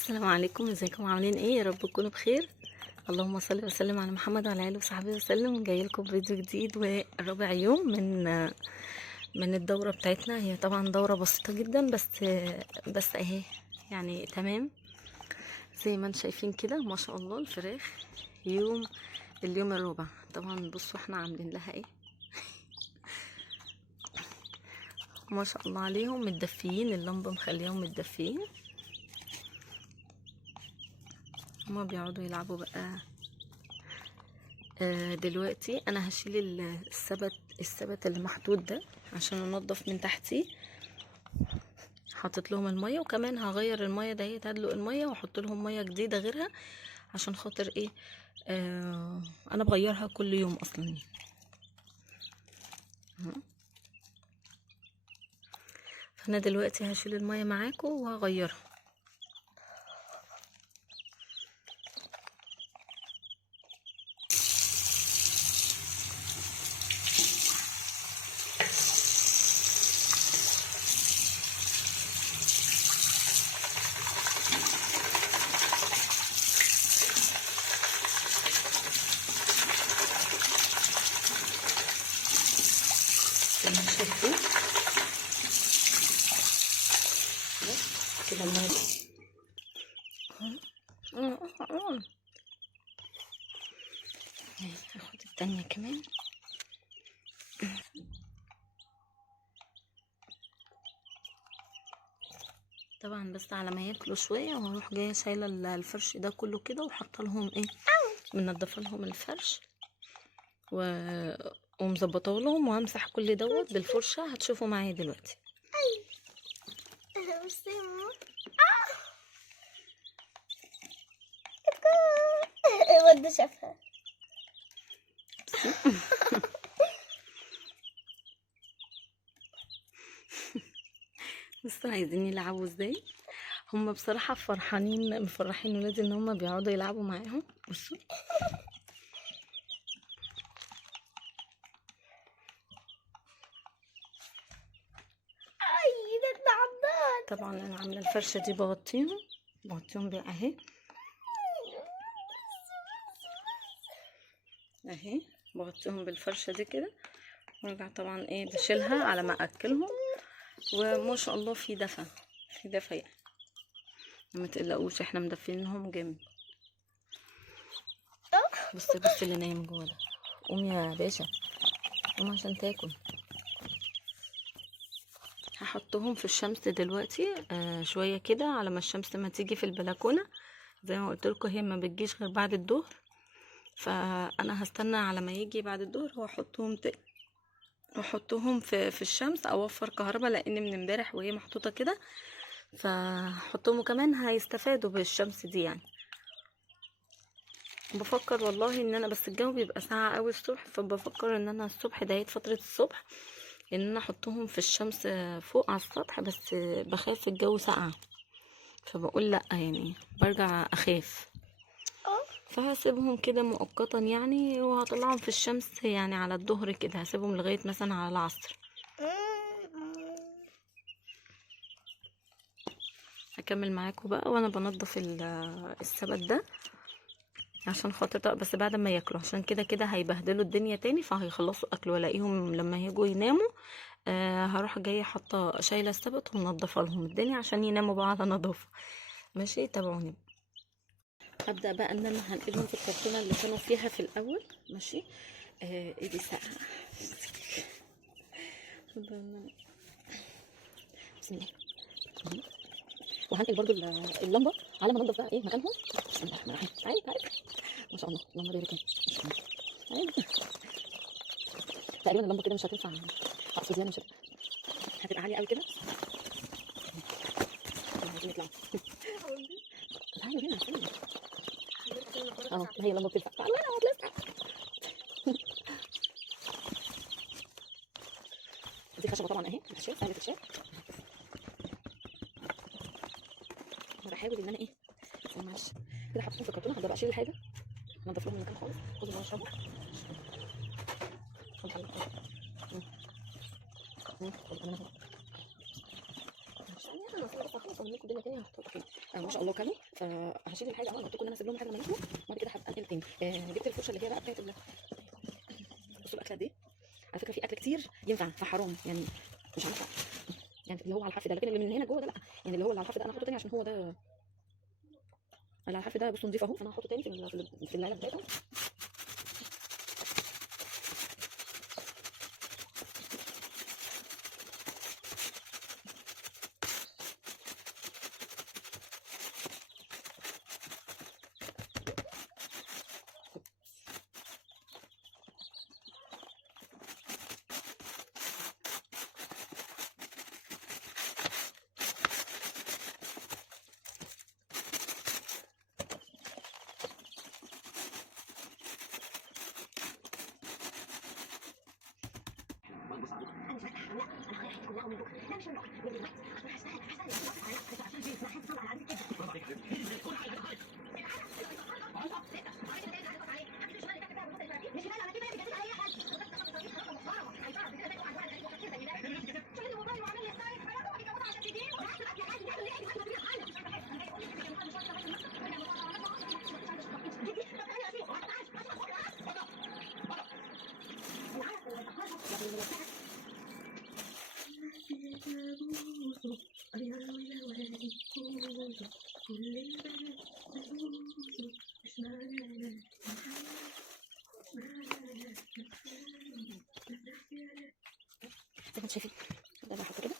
السلام عليكم، ازيكم عاملين ايه؟ يا رب تكونوا بخير. اللهم صل وسلم على محمد وعلى اله وصحبه وسلم. جاي لكم فيديو جديد ورابع يوم من الدوره بتاعتنا. هي طبعا دوره بسيطه جدا بس اهي يعني تمام زي ما انتم شايفين كده. ما شاء الله الفراخ اليوم الرابع. طبعا بصوا احنا عاملين لها ايه. ما شاء الله عليهم متدفيين، اللمبه مخليهم متدفيين. هما بيقعدوا يلعبوا بقى. دلوقتي انا هشيل السبت اللي محطوط ده عشان انضف من تحتيه. حاطط لهم الميه، وكمان هغير الميه ده، هدلق الميه واحط لهم ميه جديده غيرها عشان خاطر ايه. انا بغيرها كل يوم اصلا. فانا دلوقتي هشيل الميه معاكم وهغيرها. شايفين كده الميه هاخد التانية كمان. طبعا بس على ما ياكلوا شويه وهروح جايه شايله الفرش ده كله كده وحاطه لهم ايه، منضفه لهم الفرش ومظبطه لهم، وهمسح كل دوت بالفرشه. هتشوفوا معايا دلوقتي. ود شافها. بس عايزين يلعبوا ازاي. هم بصراحه مفرحين ولادي ان هم بيقعدوا يلعبوا معاهم. بصوا اي ده اتعضت. طبعا انا عامله الفرشه دي بغطيهم بيها اهي اهي. بغطيهم بالفرشه دي كده، وارجع طبعا ايه بشيلها على ما اكلهم. وما شاء الله في دفى يعني. ما تقلقوش احنا مدفينهم جامد. بص اللي نايم جوه ده. قوم يا باشا، قوم عشان تاكل. هحطهم في الشمس دلوقتي شويه كده على ما الشمس ما تيجي في البلكونه. زي ما قلت لكم هي ما بتجيش غير بعد الظهر، فانا هستنى على ما يجي بعد الظهر واحطهم في الشمس. اوفر كهرباء لان من امبارح وهي محطوطه كده، فحطهم وكمان هيستفادوا بالشمس دي يعني. بفكر والله ان انا، بس الجو بيبقى ساقع قوي الصبح، فبفكر ان انا الصبح ديت فتره الصبح ان انا احطهم في الشمس فوق على السطح. بس بخاف الجو ساقع، فبقول لا يعني برجع اخاف. فهسيبهم كده مؤقتا يعني، وهطلعهم في الشمس يعني على الظهر كده. هسيبهم لغايه مثلا على العصر. هكمل معاكم بقى وانا بنضف السبت ده عشان خاطر، بس بعد ما ياكلوا، عشان كده هيبهدلوا الدنيا تاني، فهيخلصوا اكل والاقيهم لما يجوا يناموا. هروح جايه حاطه شايله السبت ومنضفه لهم الدنيا عشان يناموا بقى على نظافه. ماشي تابعوني. هبدا بقى ان انا هنقلهم في الكرتونه اللي كانوا فيها في الاول. ماشي. ايدي ساقعه. بسم الله. وهنقل برضو اللمبه على ما انضف بقى ايه مكانهم. بسم الله الرحمن الرحيم. تعالي ما شاء الله اللمبه دي ما شاء الله. تقريبا اللمبه كده مش هتنفع. اقصد يعني مش هتبقى عاليه قوي كده. عايزين نطلع. تعالي هنا استني. هي اللمبه بتنفع. تعالوا هنا هتلسع. دي خشبه طبعا اهي بتتشال، سهله تتشال. انا بحاول ان انا ايه معلش كده حطيتهم في الكرتونه. هبدا بقى اشيل الحاجه، انضف لهم المكان خالص. خدوا بقى اشربوا. انا هخلص منكم الدنيا تاني. هحطها كده ما شاء الله كلوا. فهشيل الحاجه اول ما قلت لكم ان انا اسيب لهم حاجه لما ياكلوا، وبعد كده هبقى انقل تاني. جبت الفرشه اللي هي بقى بتاعت بصوا الاكله دي. على فكره في اكل كتير ينفع فحرام يعني، مش هنفع يعني اللي هو على الحرف ده، لكن اللي من هنا جوه ده لا. يعني اللي هو اللي على الحرف ده انا هحطه تاني عشان هو ده اللي على الحرف ده. بصوا نضيف اهو، فانا هحطه تاني في العلب بتاعتهم. زي ما انتم شايفين ده انا هحطه كده.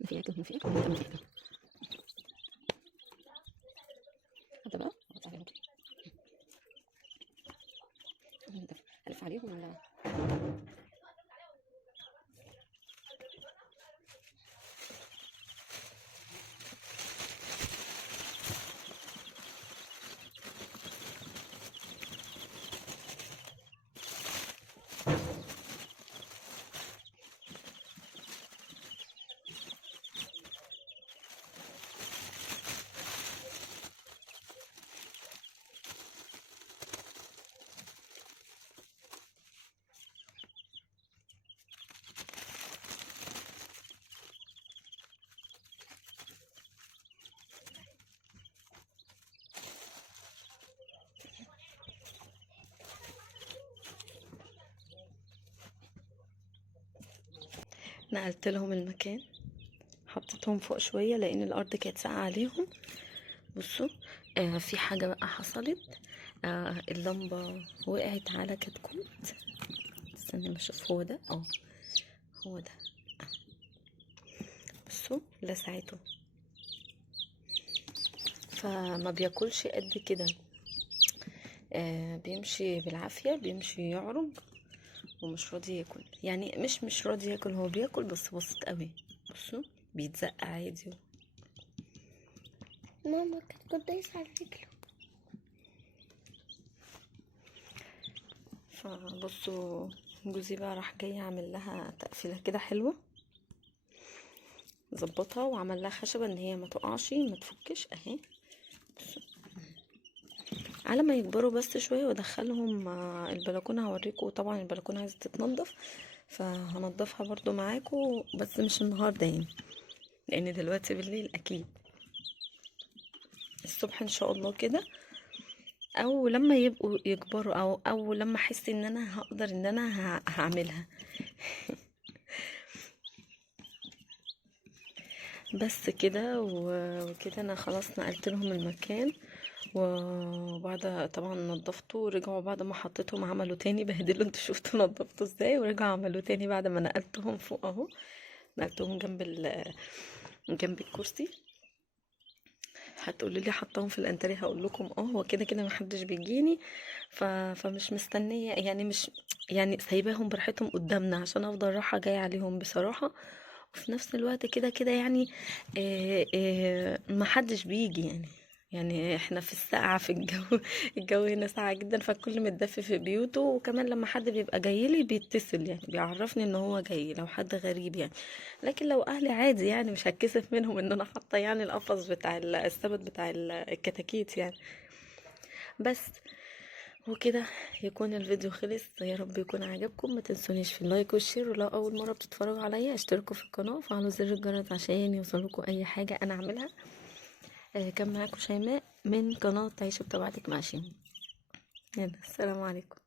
ما في اكل، ما في اكل، ما في اكل. هبدا بقى اقطع عليهم كده. الف عليهم ولا نقلت لهم المكان، حطيتهم فوق شويه لان الارض كانت ساقعه عليهم. بصوا في حاجه بقى حصلت. اللمبه وقعت على كتكوت. استنى ما اشوف، هو ده هو ده. بصوا لسعته، فما بياكلش قد كده. بيمشي بالعافيه، بيمشي يعرج ومش راضي ياكل. يعني مش راضي ياكل، هو بياكل بس بسيط قوي. بصوا بيتزق عادي. ماما كانت دايسة على رجله. فبصوا جوزي بقى راح جاي عامل لها تقفيله كده حلوه، ظبطها وعمل لها خشبه ان هي ما تقعش ما تفكش اهي. على ما يكبروا بس شويه وادخلهم البلكونه. هوريكم طبعا البلكونه عايزه تتنضف، فهنضفها برضو معاكم بس مش النهارده يعني، لان دلوقتي بالليل اكيد. الصبح ان شاء الله كده، او لما يبقوا يكبروا، او لما احس ان انا هقدر ان انا هعملها. بس كده وكده انا خلاص نقلت لهم المكان. وبعد طبعا نضفته ورجعوا بعد ما حطيتهم عملوا تاني بهدلوا. انتوا شفتوا نضفته ازاي، ورجعوا عملوا تاني بعد ما نقلتهم فوق اهو. نقلتهم جنب الكرسي. هتقولي لي حطاهم في الانتريه، هقول لكم هو كده كده محدش بيجيني. فمش مستنيه يعني، مش يعني سايباهم براحتهم قدامنا عشان افضل رايحه جايه عليهم بصراحه. وفي نفس الوقت كده كده يعني محدش بيجي يعني احنا في السقعة في الجو الجو هنا ساقع جدا، فالكل متدفي في بيوته. وكمان لما حد بيبقى جاي لي بيتصل يعني بيعرفني ان هو جاي، لو حد غريب يعني. لكن لو اهلي عادي يعني مش هتكسف منهم ان انا حاطه يعني القفص بتاع السبت بتاع الكتاكيت يعني. بس وكده يكون الفيديو خلص. يا رب يكون عجبكم. ما تنسونيش في اللايك والشير، ولو اول مره بتتفرجوا عليا اشتركوا في القناه وفعلوا زر الجرس عشان يوصلكم اي حاجه انا اعملها. كان معاكم شيماء من قناه تعيش بطبيعتك مع شيماء. يلا السلام عليكم.